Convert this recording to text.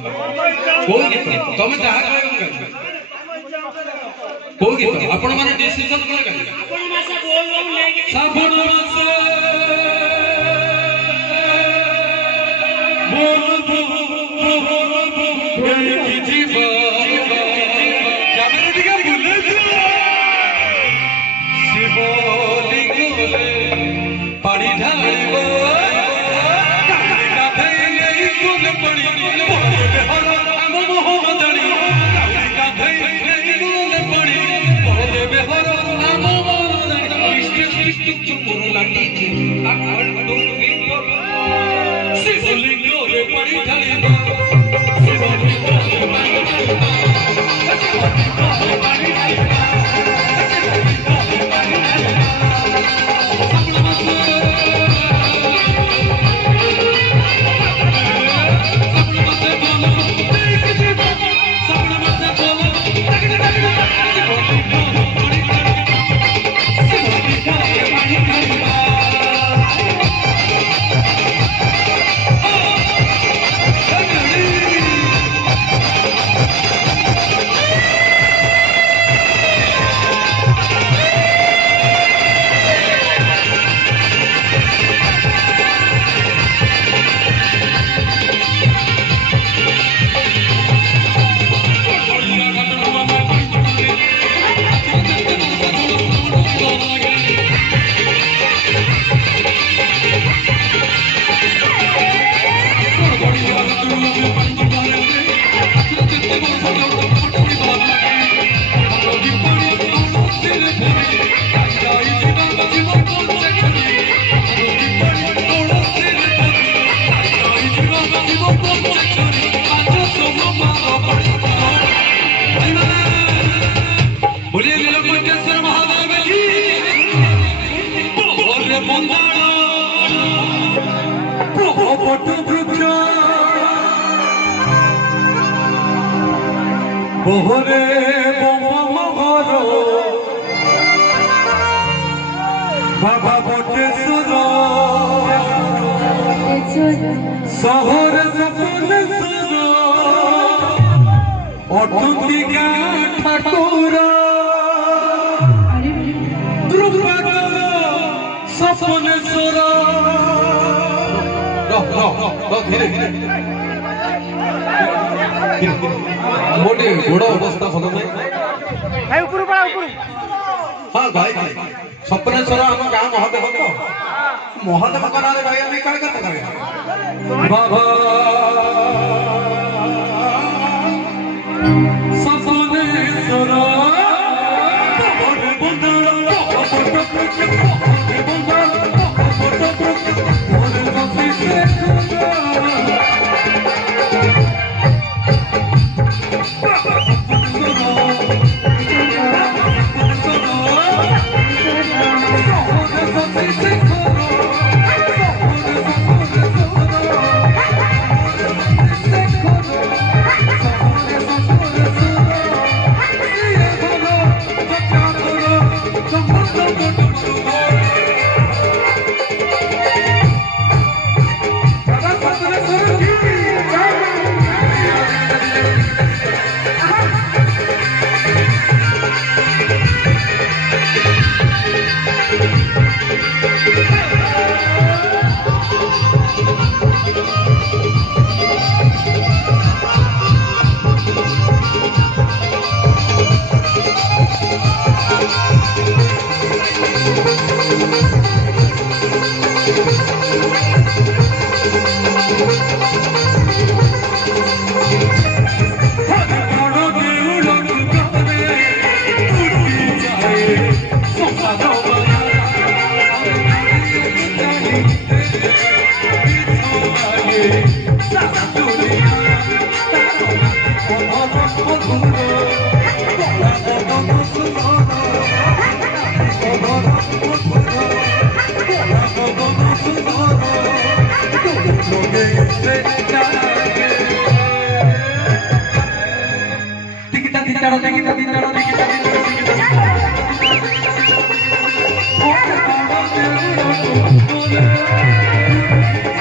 को गीत तमे जहा कहबो को गीत आपण माने डिसिजन कोन कर आपण मासे बोल बोल लेके साबण मासे बोल बोल की जीवा कैमरे दिखा भूले शिवलिंग ले पानी ढालिबो गाधै नहीं कुल पड़ी बोले हर हम मोह जड़ी गाधै नहीं कुल पड़ी बोले बेहर हम मोह जड़ी इष्ट चुमुर लाटी आकड़ दो शिवलिंग ले पानी ढालिबो शिवलिंग ले पानी ढालिबो बोहरे बमहर बाबा बटेश्वर शहर सपनेश्वर अटुतिका ठाकुर द्रुपद सपनेश्वर धीरे मोटे गोड़ अवस्था भल ना भाई ऊपर पड़ा ऊपर हां भाई सपनेश्वर हम गांव महादेव तो महादेव करा रे भाई हम काय करते करे बाबा सपनेश्वर Thank you.